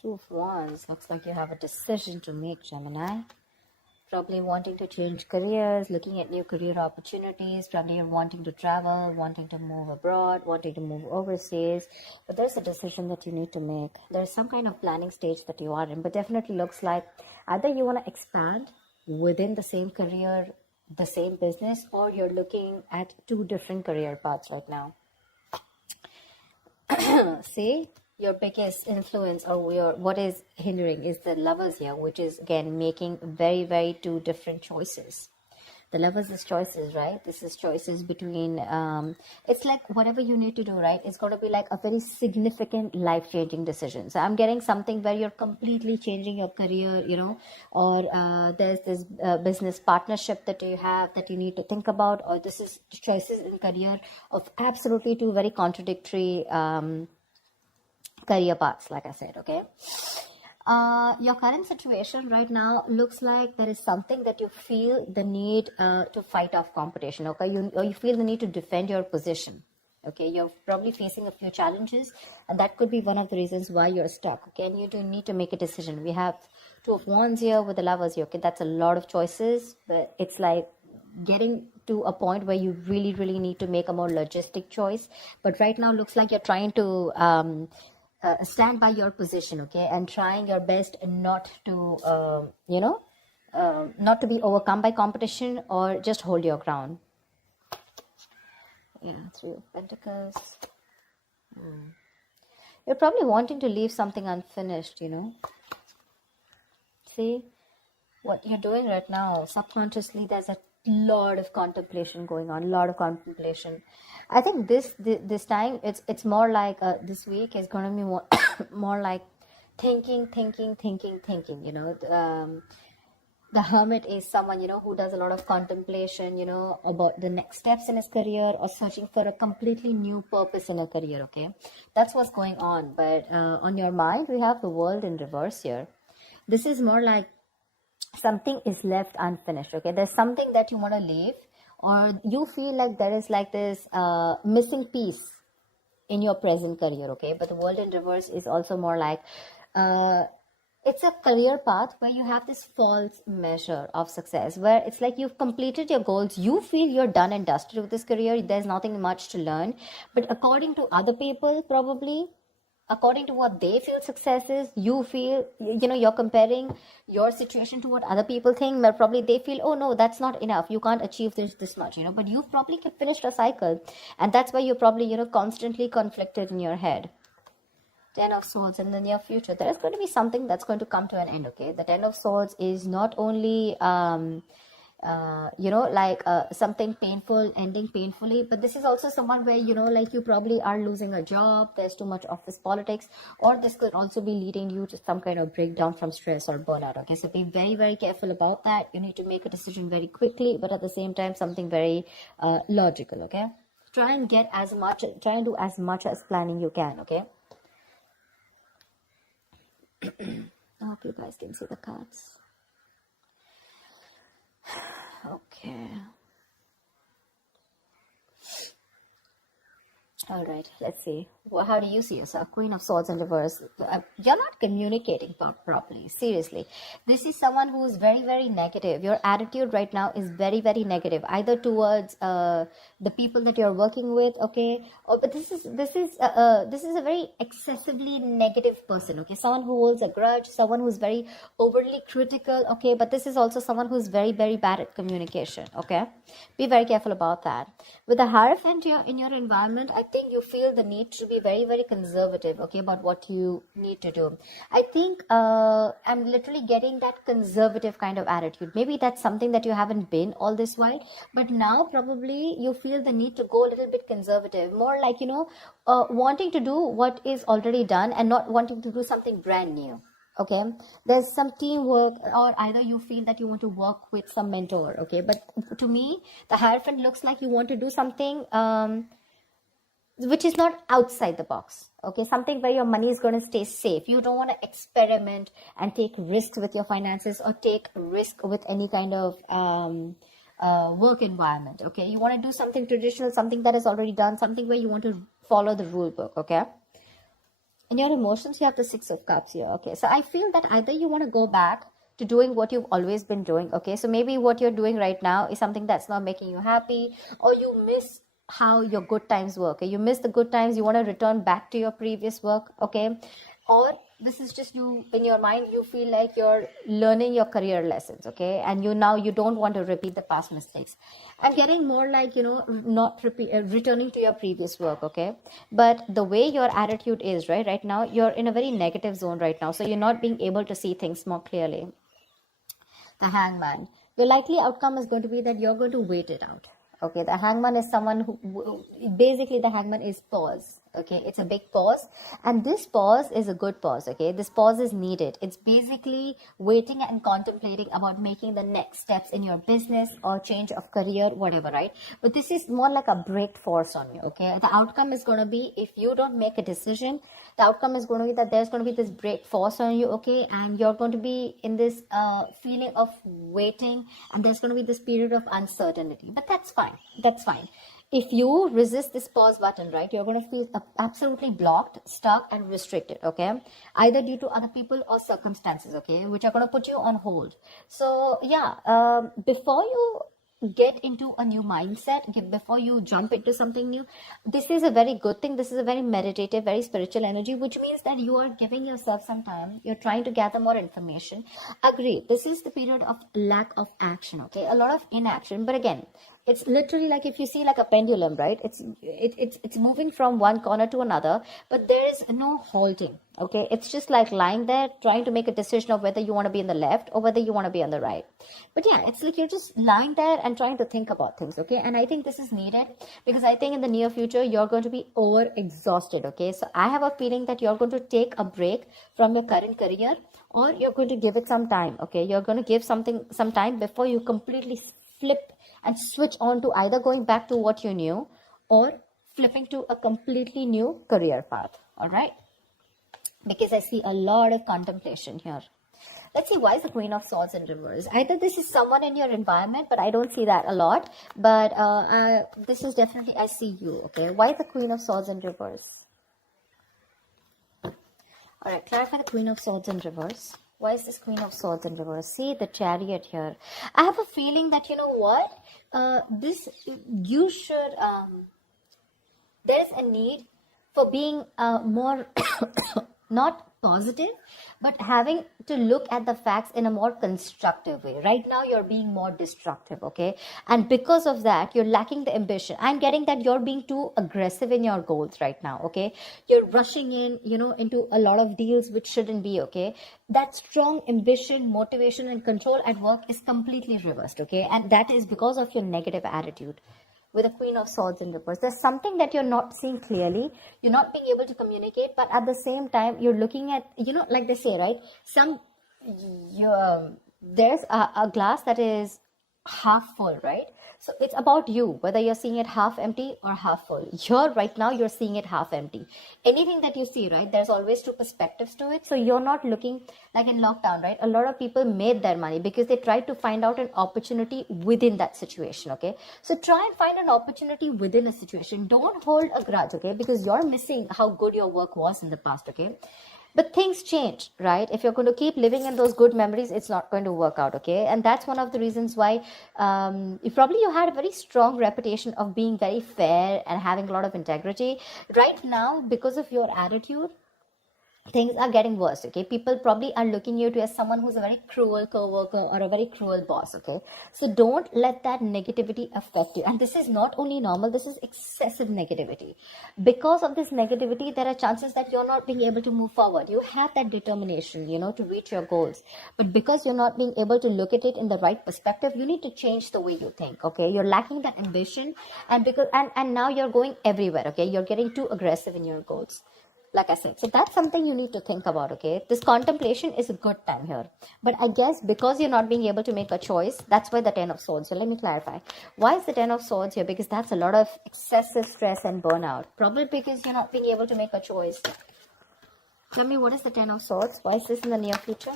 Two of Wands. Looks like you have a decision to make, Gemini. Probably wanting to change careers, looking at new career opportunities. Probably you're wanting to travel, wanting to move abroad, wanting to move overseas. But there's a decision that you need to make. There's some kind of planning stage that you are in. But definitely looks like either you want to expand within the same career, the same business, or you're looking at two different career paths right now. See, your biggest influence or what is hindering is the Lovers here, which is again making very two different choices. The Lovers is choices, right? This is choices between it's like whatever you need to do, right? It's going to be like a very significant life-changing decision. So I'm getting something where you're completely changing your career, you know, or there's this business partnership that you have that you need to think about, or this is choices in career of absolutely two very contradictory career paths, like I said. Okay, your current situation right now looks like there is something that you feel the need to fight off competition. Okay, you feel the need to defend your position. Okay, you're probably facing a few challenges, and that could be one of the reasons why you're stuck. Okay, and you do need to make a decision. We have Two of Wands here with the Lovers here. Okay, that's a lot of choices, but it's like getting to a point where you really need to make a more logistic choice. But right now looks like you're trying to stand by your position, okay, and trying your best not to not to be overcome by competition, or just hold your ground. Yeah, Three of Pentacles. You're probably wanting to leave something unfinished, you know. See what you're doing right now subconsciously. There's a lot of contemplation going on, I think this time it's more like this week is going to be more more like thinking, you know. The Hermit is someone, you know, who does a lot of contemplation, you know, about the next steps in his career, or searching for a completely new purpose in a career. Okay, that's what's going on. But on your mind, we have the World in reverse here. This is more like something is left unfinished. Okay, there's something that you want to leave, or you feel like there is like this missing piece in your present career. Okay, but the World in reverse is also more like it's a career path where you have this false measure of success, where it's like you've completed your goals, you feel you're done and dusted with this career, there's nothing much to learn. But according to other people, probably according to what they feel success is, you feel, you know, you're comparing your situation to what other people think, but probably they feel, oh no, that's not enough, you can't achieve this much, you know. But you've probably finished a cycle, and that's why you're probably, you know, constantly conflicted in your head. Ten of Swords. In the near future, there is going to be something that's going to come to an end. Okay, the Ten of Swords is not only you know, like something painful ending painfully, but this is also someone where, you know, like you probably are losing a job, there's too much office politics, or this could also be leading you to some kind of breakdown from stress or burnout. Okay, so be very careful about that. You need to make a decision very quickly, but at the same time something very logical. Okay, try and do as much as planning you can. Okay, I hope you guys can see the cards. Okay. All right, let's see. Well, how do you see yourself? Queen of Swords in reverse. You're not communicating properly. Seriously. This is someone who is very negative. Your attitude right now is very negative, either towards the people that you're working with, okay? But this is a very excessively negative person, okay? Someone who holds a grudge, someone who's very overly critical, okay? But this is also someone who's very bad at communication, okay? Be very careful about that. With the Hierophant here in your environment, I think you feel the need to be very conservative, okay, about what you need to do. I think I'm literally getting that conservative kind of attitude. Maybe that's something that you haven't been all this while, but now probably you feel the need to go a little bit conservative, more like, you know, wanting to do what is already done and not wanting to do something brand new. Okay, there's some teamwork, or either you feel that you want to work with some mentor. Okay, but to me, the Hierophant looks like you want to do something which is not outside the box. Okay, something where your money is going to stay safe. You don't want to experiment and take risks with your finances, or take risk with any kind of work environment. Okay, you want to do something traditional, something that is already done, something where you want to follow the rule book. Okay, In your emotions, you have the Six of Cups here. Okay, so I feel that either you want to go back to doing what you've always been doing. Okay, so maybe what you're doing right now is something that's not making you happy, or you miss how your good times were. Okay, you miss the good times, you want to return back to your previous work. Okay, or this is just you in your mind, you feel like you're learning your career lessons. Okay, and you don't want to repeat the past mistakes. I'm getting more like, not returning to your previous work. Okay, but the way your attitude is right now, you're in a very negative zone right now, so you're not being able to see things more clearly. The Hangman, your likely outcome is going to be that you're going to wait it out. Okay, the Hangman is someone who basically, the Hangman is pause. Okay, it's a big pause, and this pause is a good pause. Okay, this pause is needed. It's basically waiting and contemplating about making the next steps in your business or change of career, whatever, right? But this is more like a break force on you. Okay, the outcome is going to be, if you don't make a decision, the outcome is going to be that there's going to be this break force on you. Okay, and you're going to be in this feeling of waiting, and there's going to be this period of uncertainty. But that's fine. That's fine. If you resist this pause button, right, you're going to feel absolutely blocked, stuck, and restricted. Okay, either due to other people or circumstances. Okay, which are going to put you on hold. So yeah, before you get into a new mindset, before you jump into something new, this is a very good thing. This is a very meditative, very spiritual energy, which means that you are giving yourself some time. You're trying to gather more information. Agree, this is the period of lack of action. Okay, a lot of inaction. But again, it's literally like, if you see like a pendulum, right? It's moving from one corner to another, but there is no halting. Okay, it's just like lying there trying to make a decision of whether you want to be in the left or whether you want to be on the right. But yeah, it's like you're just lying there and trying to think about things. Okay, and I think this is needed, because I think in the near future you're going to be over exhausted. Okay, so I have a feeling that you're going to take a break from your current career, or you're going to give it some time. Okay, you're going to give something some time before you completely flip and switch on to either going back to what you knew or flipping to a completely new career path. All right, because I see a lot of contemplation here. Let's see, why is the Queen of Swords in reverse? Either this is someone in your environment, but I don't see that a lot. But this is definitely, I see you. Okay, why is the Queen of Swords in reverse? All right, clarify the Queen of Swords in reverse. Why is this Queen of Swords in reverse? See the Chariot here. I have a feeling that, you know what, you should, there's a need for being more, not positive, but having to look at the facts in a more constructive way. Right now, you're being more destructive, okay? And because of that, you're lacking the ambition. I'm getting that you're being too aggressive in your goals right now, okay? You're rushing in, into a lot of deals which shouldn't be, okay? That strong ambition, motivation, and control at work is completely reversed, okay? And that is because of your negative attitude. With the Queen of Swords in reverse, there's something that you're not seeing clearly. You're not being able to communicate, but at the same time, you're looking at, like they say, right? There's a glass that is half full, right? So it's about you, whether you're seeing it half empty or half full. Right now, you're seeing it half empty. Anything that you see, right, there's always two perspectives to it. So you're not looking like in lockdown, right? A lot of people made their money because they tried to find out an opportunity within that situation, okay? So try and find an opportunity within a situation. Don't hold a grudge, okay? Because you're missing how good your work was in the past, okay? But things change, right? If you're going to keep living in those good memories, it's not going to work out, okay? And that's one of the reasons why you had a very strong reputation of being very fair and having a lot of integrity. Right now, because of your attitude, things are getting worse, okay? People probably are looking you to as someone who's a very cruel co-worker or a very cruel boss, okay? So don't let that negativity affect you. And this is not only normal, this is excessive negativity. Because of this negativity, there are chances that you're not being able to move forward. You have that determination, to reach your goals. But because you're not being able to look at it in the right perspective, you need to change the way you think, okay? You're lacking that ambition, and now you're going everywhere, okay? You're getting too aggressive in your goals. Like I said, so that's something you need to think about, okay? This contemplation is a good time here. But I guess because you're not being able to make a choice, that's why the Ten of Swords. So let me clarify. Why is the Ten of Swords here? Because that's a lot of excessive stress and burnout. Probably because you're not being able to make a choice. Tell me, what is the Ten of Swords? Why is this in the near future?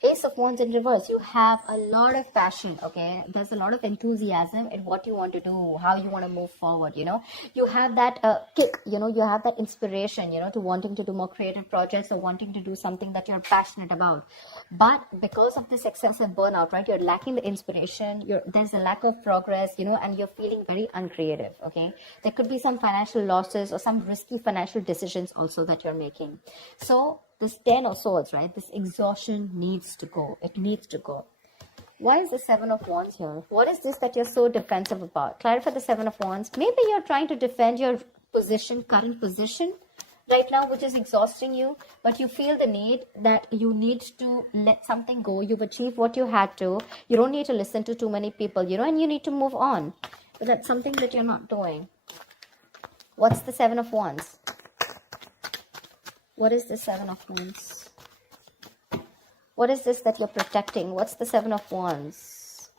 Ace of Wands in reverse, you have a lot of passion, okay? There's a lot of enthusiasm in what you want to do, how you want to move forward, you know? You have that kick, you know, you have that inspiration, you know, to wanting to do more creative projects or wanting to do something that you're passionate about. But because of this excessive burnout, right, you're lacking the inspiration, there's a lack of progress, you know, and you're feeling very uncreative, okay? There could be some financial losses or some risky financial decisions also that you're making. So, this 10 of Swords, right? This exhaustion needs to go. It needs to go. Why is the 7 of Wands here? What is this that you're so defensive about? Clarify the 7 of Wands. Maybe you're trying to defend your position, current position right now, which is exhausting you, but you feel the need that you need to let something go. You've achieved what you had to. You don't need to listen to too many people, you know, and you need to move on. But that's something that you're not doing. What's the 7 of Wands? What is the 7 of Wands? What is this that you're protecting? What's the 7 of Wands?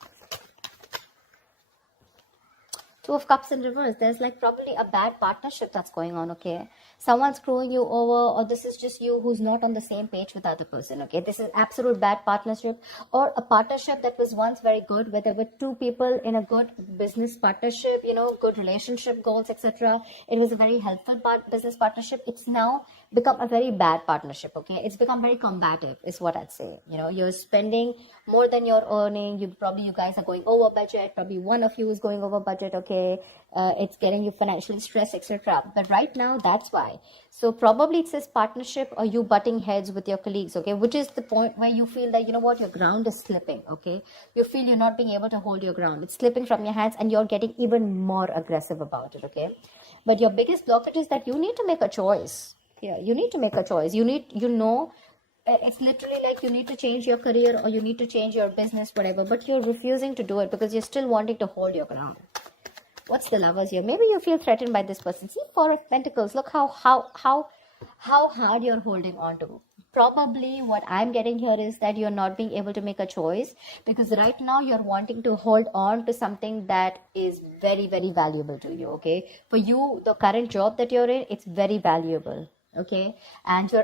2 of Cups in reverse. There's like probably a bad partnership that's going on, okay? Someone's screwing you over, or this is just you who's not on the same page with the other person, okay? This is absolute bad partnership, or a partnership that was once very good, where there were two people in a good business partnership, you know, good relationship goals, etc. It was a very helpful business partnership. It's now become a very bad partnership, okay? It's become very combative, is what I'd say. You know, you're spending more than you're earning. You guys are going over budget. Probably one of you is going over budget, okay? It's getting you financially stressed, etc. But right now, that's why. So probably it says partnership or you butting heads with your colleagues, okay? Which is the point where you feel that, you know what, your ground is slipping, okay? You feel you're not being able to hold your ground. It's slipping from your hands and you're getting even more aggressive about it, okay? But your biggest blockage is that you need to make a choice. Yeah, you need to make a choice. You need, you know, it's literally like you need to change your career or you need to change your business, whatever, but you're refusing to do it because you're still wanting to hold your ground. What's the Lovers here? Maybe you feel threatened by this person. See, 4 of Pentacles. Look how hard you're holding on to. Probably what I'm getting here is that you're not being able to make a choice because right now you're wanting to hold on to something that is very, very valuable to you, okay? For you, the current job that you're in, it's very valuable, okay? And you're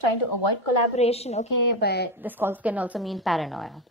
trying to avoid collaboration, okay? But this can also mean paranoia.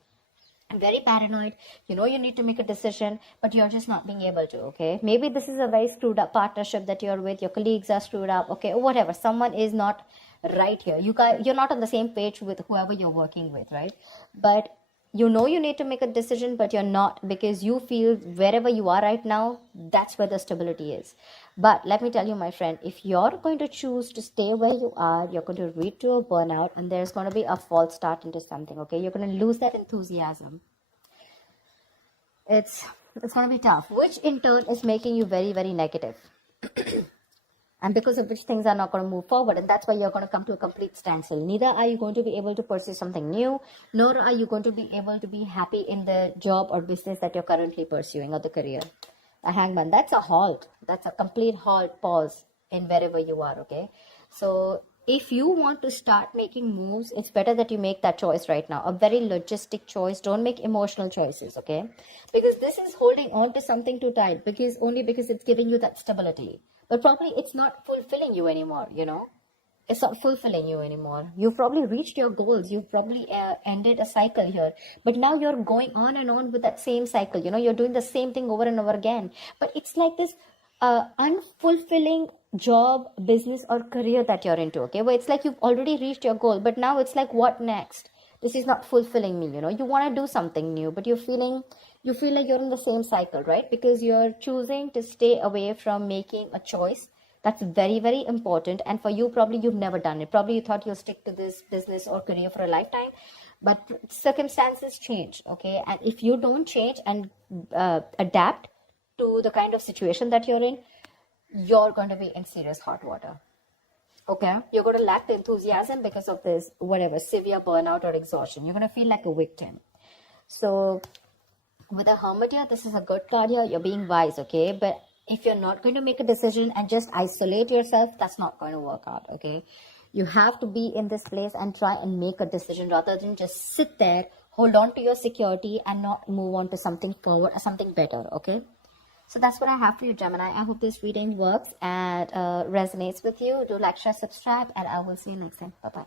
Very paranoid, you know, you need to make a decision, but you're just not being able to, okay? Maybe this is a very screwed up partnership that you're with, your colleagues are screwed up, okay, or whatever, someone is not right here, you're not on the same page with whoever you're working with, right? But you know you need to make a decision, but you're not, because you feel wherever you are right now, that's where the stability is. But let me tell you, my friend, if you're going to choose to stay where you are, you're going to lead to a burnout and there's going to be a false start into something, okay? You're going to lose that enthusiasm. It's going to be tough, which in turn is making you very, very negative. And because of which things are not going to move forward, and that's why you're going to come to a complete standstill. Neither are you going to be able to pursue something new, nor are you going to be able to be happy in the job or business that you're currently pursuing, or the career. A Hangman, that's a halt. That's a complete halt, pause in wherever you are, okay? So if you want to start making moves, it's better that you make that choice right now. A very logistic choice. Don't make emotional choices, okay? Because this is holding on to something too tight, because it's giving you that stability. But probably it's not fulfilling you anymore, you know? It's not fulfilling you anymore. You've probably reached your goals. You've probably ended a cycle here. But now you're going on and on with that same cycle. You know, you're doing the same thing over and over again. But it's like this unfulfilling job, business, or career that you're into, okay? Where it's like you've already reached your goal. But now it's like, what next? This is not fulfilling me, you know? You want to do something new, but you feel like you're in the same cycle, right? Because you're choosing to stay away from making a choice that's very, very important. And for you, probably you've never done it. Probably you thought you'll stick to this business or career for a lifetime, but circumstances change, okay? And if you don't change and adapt to the kind of situation that you're in, you're going to be in serious hot water, okay? You're going to lack the enthusiasm because of this, whatever, severe burnout or exhaustion. You're going to feel like a victim. So with the Hermit here, this is a good card here. You're being wise, okay? But if you're not going to make a decision and just isolate yourself, that's not going to work out, okay? You have to be in this place and try and make a decision rather than just sit there, hold on to your security and not move on to something forward or something better, okay? So that's what I have for you, Gemini. I hope this reading works and resonates with you. Do like, share, subscribe, and I will see you next time. Bye-bye.